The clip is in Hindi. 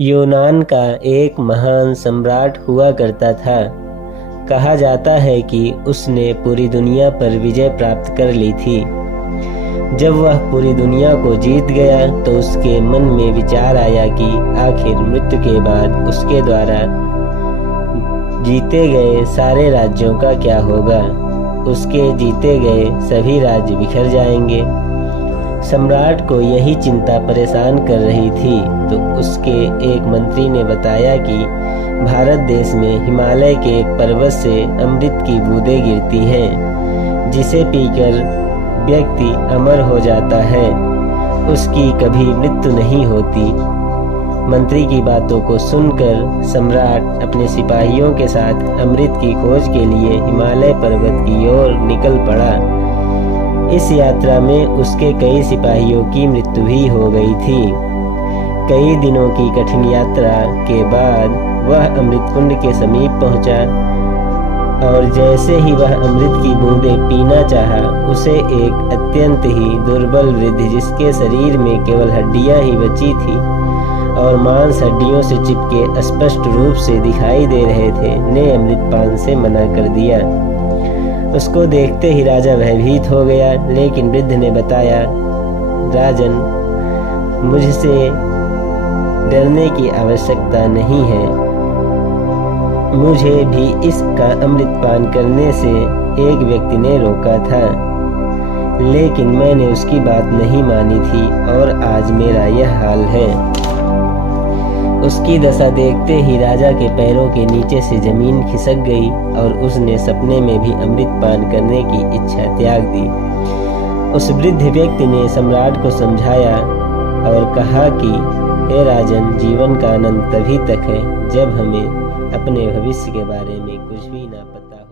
यूनान का एक महान सम्राट हुआ करता था। कहा जाता है कि उसने पूरी दुनिया पर विजय प्राप्त कर ली थी। जब वह पूरी दुनिया को जीत गया तो उसके मन में विचार आया कि आखिर मृत्यु के बाद उसके द्वारा जीते गए सारे राज्यों का क्या होगा। उसके जीते गए सभी राज्य बिखर जाएंगे। सम्राट को यही चिंता परेशान कर रही थी तो उसके एक मंत्री ने बताया कि भारत देश में हिमालय के एक पर्वत से अमृत की बूंदें गिरती हैं, जिसे पीकर व्यक्ति अमर हो जाता है, उसकी कभी मृत्यु नहीं होती। मंत्री की बातों को सुनकर सम्राट अपने सिपाहियों के साथ अमृत की खोज के लिए हिमालय पर्वत की ओर निकल पड़ा। इस यात्रा में उसके कई सिपाहियों की मृत्यु भी हो गई थी। कई दिनों की कठिन यात्रा के बाद वह अमृत कुंड के समीप पहुंचा और जैसे ही वह अमृत की बूंदें पीना चाहा, उसे एक अत्यंत ही दुर्बल वृद्ध, जिसके शरीर में केवल हड्डियां ही बची थी और मांस हड्डियों से चिपके स्पष्ट रूप से दिखाई दे रहे थे, ने अमृत पान से मना कर दिया। उसको देखते ही राजा भयभीत हो गया, लेकिन वृद्ध ने बताया, राजन, मुझसे डरने की आवश्यकता नहीं है। मुझे भी इसका अमृत पान करने से एक व्यक्ति ने रोका था, लेकिन मैंने उसकी बात नहीं मानी थी और आज मेरा यह हाल है। उसकी दशा देखते ही राजा के पैरों के नीचे से जमीन खिसक गई और उसने सपने में भी अमृत पान करने की इच्छा त्याग दी। उस वृद्ध व्यक्ति ने सम्राट को समझाया और कहा कि हे राजन, जीवन का आनंद तभी तक है जब हमें अपने भविष्य के बारे में कुछ भी ना पता हो।